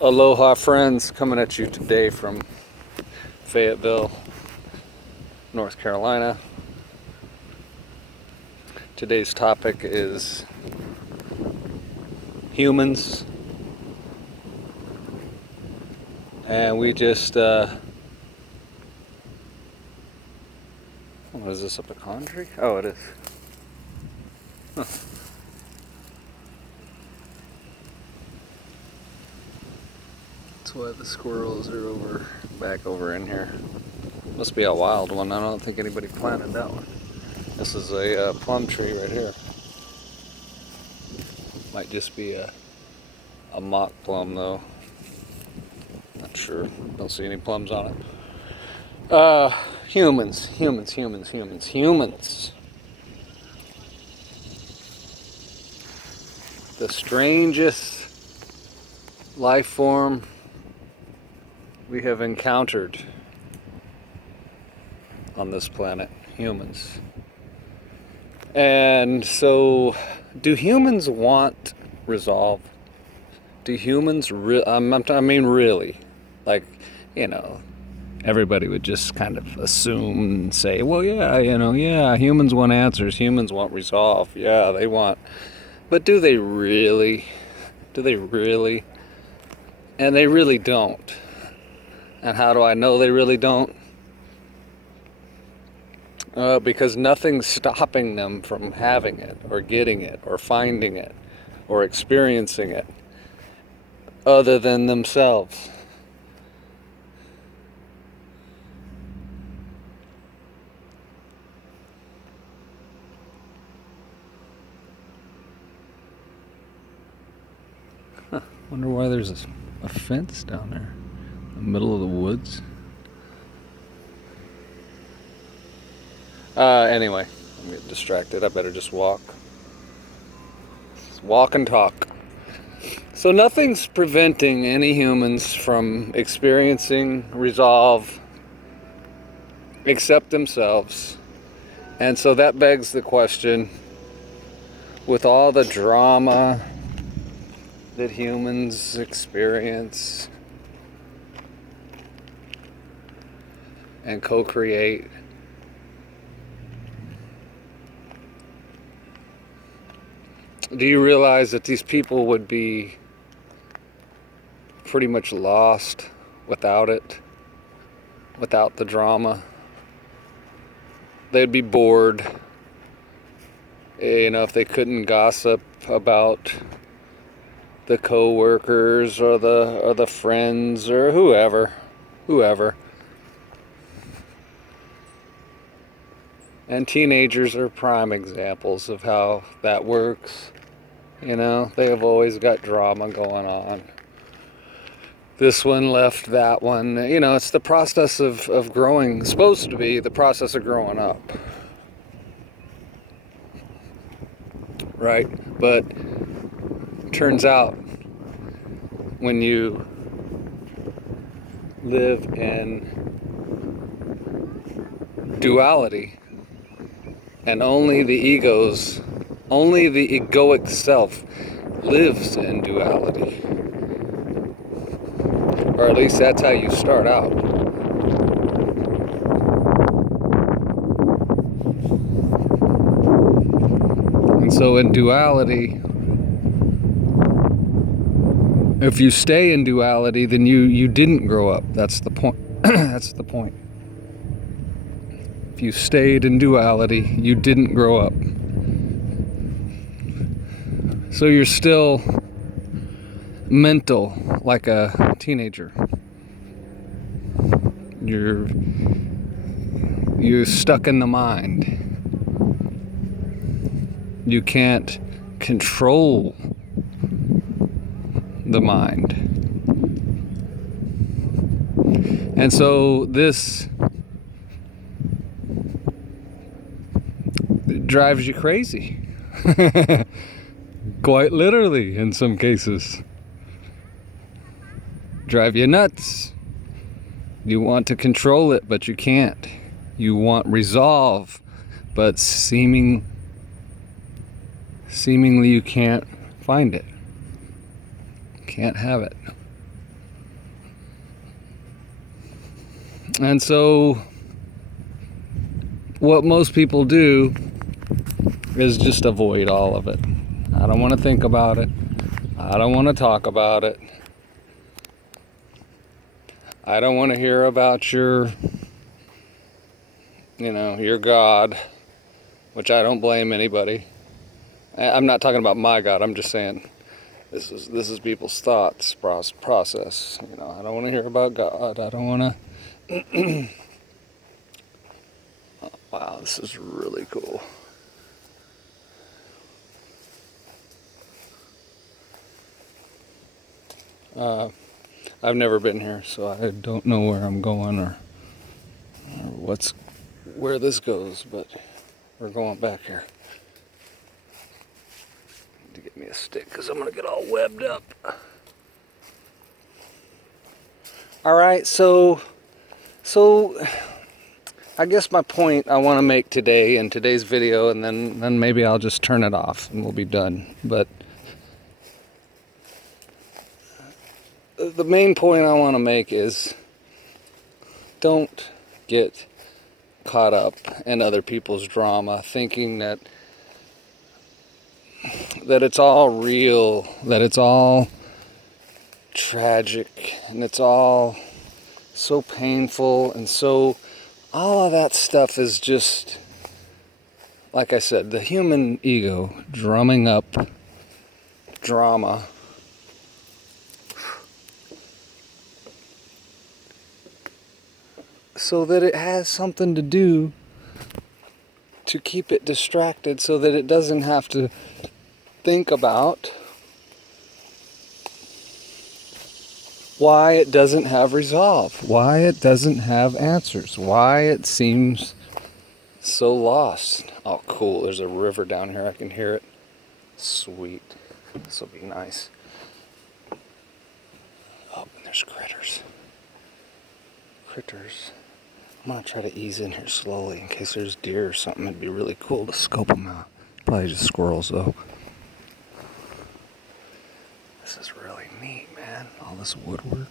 Aloha, friends, coming at you today from Fayetteville, North Carolina. Today's topic is humans, and we just what is this, a pecan tree? Oh, it is. Huh. That's why the squirrels are back over in here. Must be a wild one. I don't think anybody planted that one. This is a plum tree right here. Might just be a mock plum though. Not sure. Don't see any plums on it. Humans. The strangest life form we have encountered on this planet, humans. And so, do humans want resolve? Do humans really? Like, everybody would just kind of assume and say, well, yeah, humans want answers, humans want resolve, yeah, they want. But do they really? Do they really? And they really don't. And how do I know they really don't? Because nothing's stopping them from having it, or getting it, or finding it, or experiencing it, other than themselves. Wonder why there's a fence down there in the middle of the woods. Anyway, I'm getting distracted. I better just walk. Just walk and talk. So nothing's preventing any humans from experiencing resolve except themselves. And so that begs the question, with all the drama that humans experience and co-create, do you realize that these people would be pretty much lost without it, without the drama? They'd be bored, if they couldn't gossip about the co-workers or the friends or whoever. And teenagers are prime examples of how that works. They have always got drama going on. This one left that one. It's the process of growing, supposed to be the process of growing up. Right? But turns out when you live in duality, and only the egoic self lives in duality. Or at least that's how you start out. And so in duality, if you stay in duality, then you didn't grow up. That's the point. That's the point. If you stayed in duality, you didn't grow up. So you're still mental, like a teenager. You're stuck in the mind. You can't control the mind. And so this drives you crazy. Quite literally in some cases. Drive you nuts. You want to control it, but you can't. You want resolve, but seemingly you can't find it. Can't have it. And so what most people do is just avoid all of it. I don't want to think about it. I don't want to talk about it. I don't want to hear about your God, which I don't blame anybody. I'm not talking about my God. I'm just saying this is people's thoughts process. I don't want to hear about God. I don't want to. Wow, this is really cool. I've never been here, so I don't know where I'm going or where this goes, but we're going back here. Need to get me a stick because I'm gonna get all webbed up. All right, so I guess my point I want to make today in today's video, and then maybe I'll just turn it off and we'll be done. But the main point I want to make is don't get caught up in other people's drama, thinking that it's all real, that it's all tragic, and it's all so painful, and so all of that stuff is just, like I said, the human ego drumming up drama so that it has something to do to keep it distracted, so that it doesn't have to think about why it doesn't have resolve, why it doesn't have answers, why it seems so lost. Oh, cool, there's a river down here, I can hear it. Sweet, this will be nice. Oh, and there's critters. I'm gonna try to ease in here slowly in case there's deer or something. It'd be really cool to scope them out. Probably just squirrels though. This is really neat, man. All this woodwork.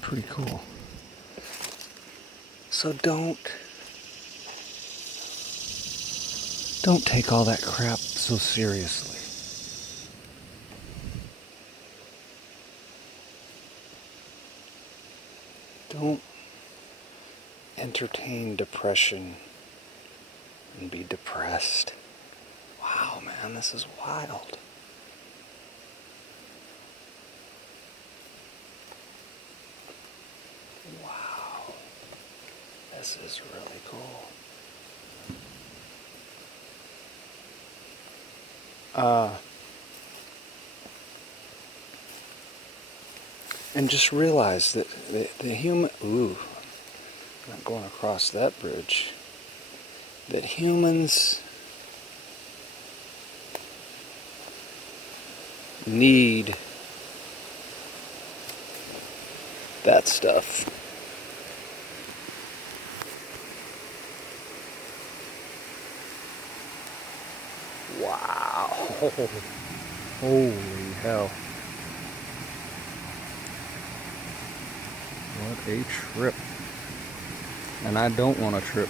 Pretty cool. So don't take all that crap so seriously. Don't entertain depression and be depressed. Wow, man, this is wild. Wow, this is really cool. And just realize that the human, not going across that bridge, that humans need that stuff. Wow. Holy hell. What a trip. And I don't want to trip.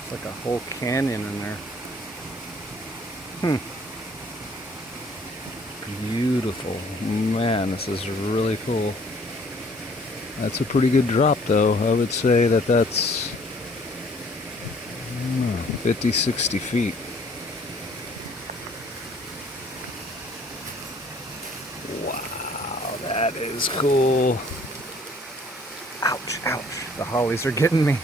It's like a whole canyon in there. Beautiful. Man, this is really cool. That's a pretty good drop though. I would say that's 50, 60 feet. Wow, that is cool. Ouch, ouch. The hollies are getting me.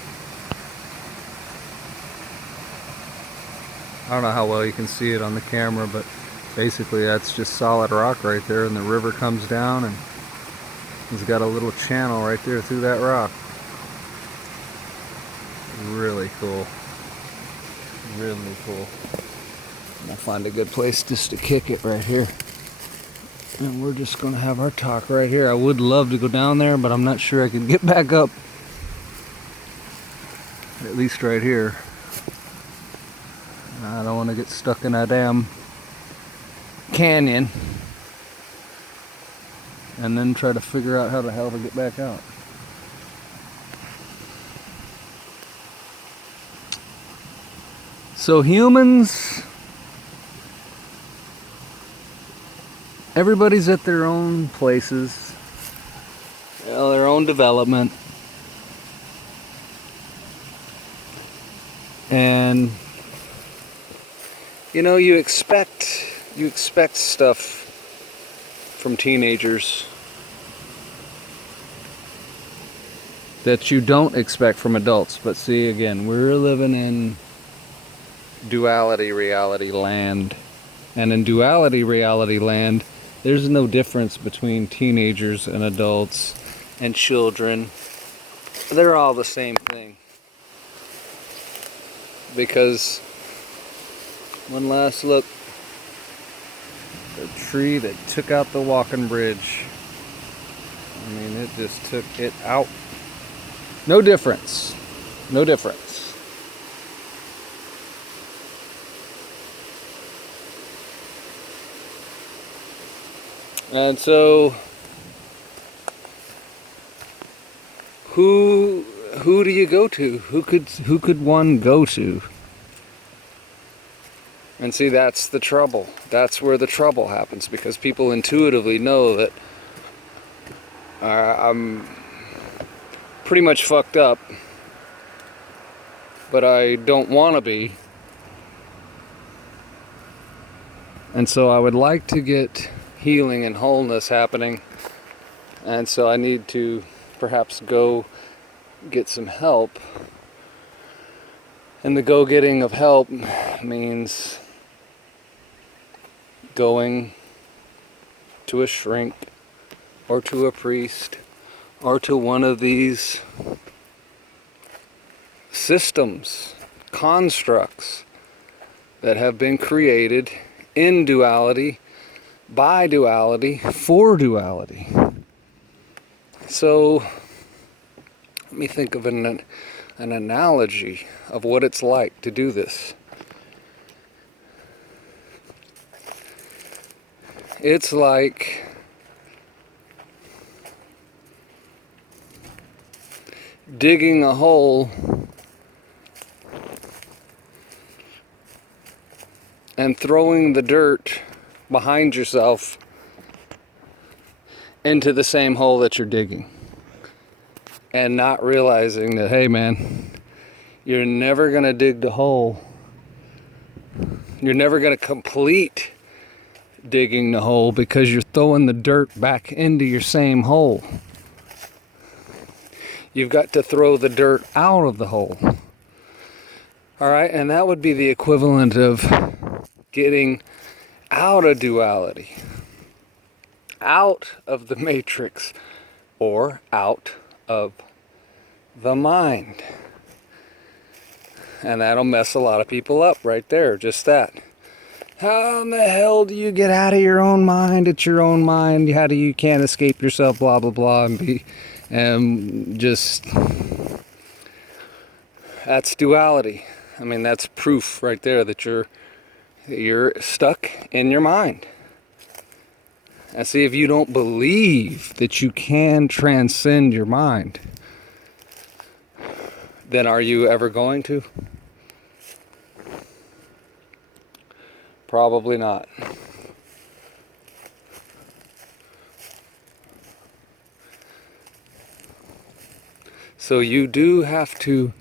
I don't know how well you can see it on the camera, but basically that's just solid rock right there, and the river comes down and it's got a little channel right there through that rock. Really cool. Really cool. I'm gonna find a good place just to kick it right here. And we're just gonna have our talk right here. I would love to go down there, but I'm not sure I can get back up. At least right here. I don't want to get stuck in a damn canyon and then try to figure out how the hell to get back out. So humans, everybody's at their own places, you know, their own development. And you know, you expect stuff from teenagers that you don't expect from adults. But see, again, we're living in duality reality land. And in duality reality land, there's no difference between teenagers and adults and children. They're all the same thing. Because one last look, the tree that took out the walking bridge. I mean, it just took it out. No difference. No difference. And so, who do you go to? Who could one go to? And see, that's the trouble. That's where the trouble happens, because people intuitively know that I'm pretty much fucked up, but I don't want to be. And so I would like to get healing and wholeness happening. And so I need to perhaps go get some help. And the go-getting of help means going to a shrink or to a priest or to one of these systems, constructs that have been created in duality, by duality, for duality. So let me think of an analogy of what it's like to do this. It's like digging a hole and throwing the dirt behind yourself into the same hole that you're digging, and not realizing that, hey man, you're never gonna dig the hole. You're never gonna complete digging the hole because you're throwing the dirt back into your same hole. You've got to throw the dirt out of the hole. Alright, and that would be the equivalent of getting out of duality, out of the matrix, or out of the mind. And that'll mess a lot of people up right there, just that. How in the hell do you get out of your own mind? It's your own mind. How do you can't escape yourself, blah, blah, blah, and just, that's duality. I mean, that's proof right there that you're stuck in your mind. And see, if you don't believe that you can transcend your mind, then are you ever going to? Probably not. So you do have to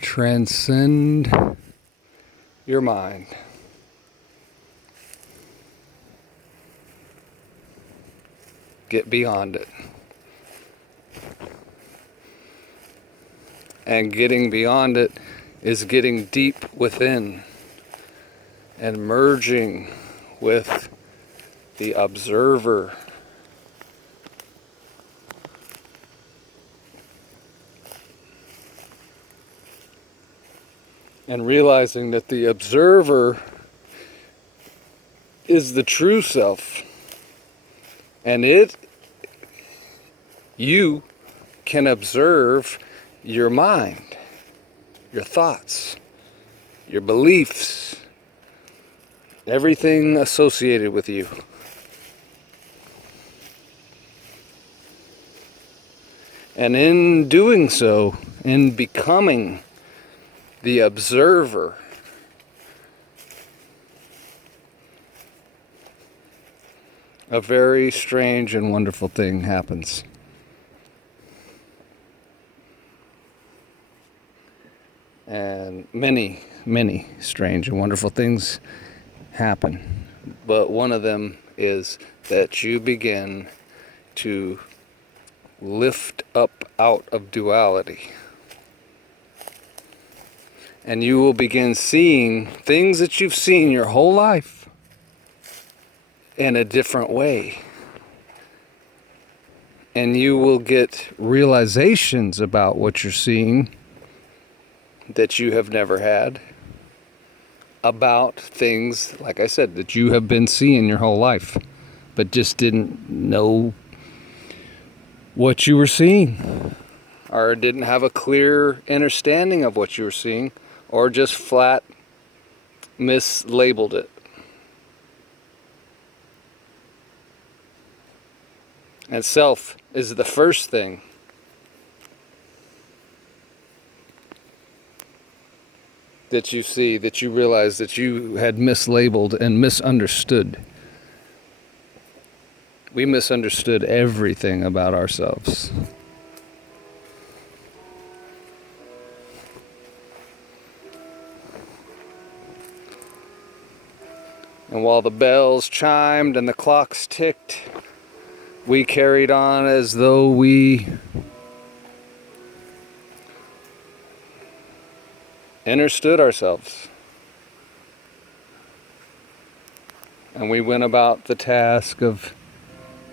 transcend your mind. Get beyond it. And getting beyond it is getting deep within and merging with the observer. And realizing that the observer is the true self. And you can observe your mind. your thoughts, your beliefs, everything associated with you. And in doing so, in becoming the observer, a very strange and wonderful thing happens. And many, many strange and wonderful things happen. But one of them is that you begin to lift up out of duality. And you will begin seeing things that you've seen your whole life in a different way. And you will get realizations about what you're seeing that you have never had, about things, like I said, that you have been seeing your whole life, but just didn't know what you were seeing, or didn't have a clear understanding of what you were seeing, or just flat mislabeled it. And self is the first thing that you see, that you realize that you had mislabeled and misunderstood. We misunderstood everything about ourselves. And while the bells chimed and the clocks ticked, we carried on as though we understood ourselves. And we went about the task of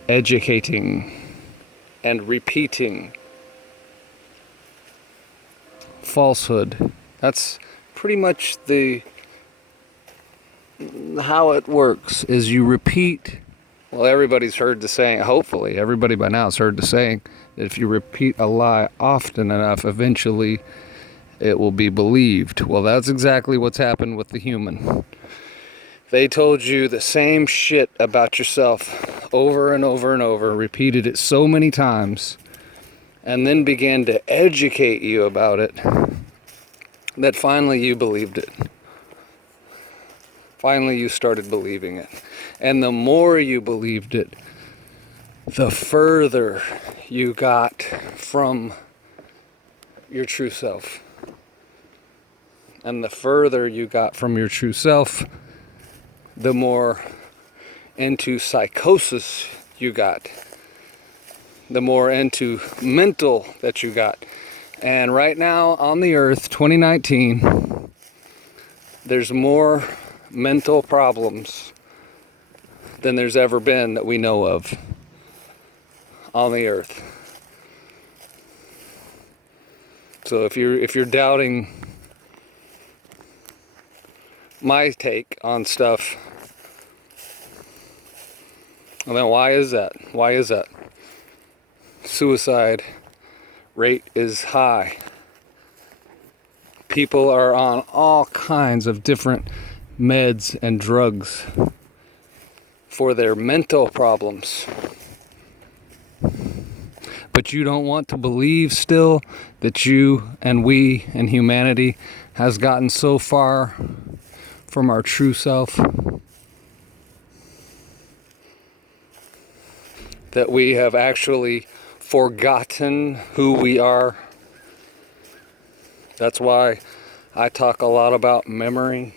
educating and repeating falsehood. That's pretty much how it works, is you repeat. Well, everybody's heard the saying, hopefully everybody by now has heard the saying, that if you repeat a lie often enough, eventually it will be believed. Well, that's exactly what's happened with the human. They told you the same shit about yourself over and over and over, repeated it so many times, and then began to educate you about it, that finally you believed it. Finally you started believing it. And the more you believed it, the further you got from your true self. And the further you got from your true self, the more into psychosis you got. The more into mental that you got. And right now on the earth, 2019, there's more mental problems than there's ever been that we know of on the earth. So if you're doubting my take on stuff, well, then why is that? Why is that? Suicide rate is high. People are on all kinds of different meds and drugs for their mental problems. But you don't want to believe still that you and we and humanity has gotten so far from our true self that we have actually forgotten who we are. That's why I talk a lot about memory.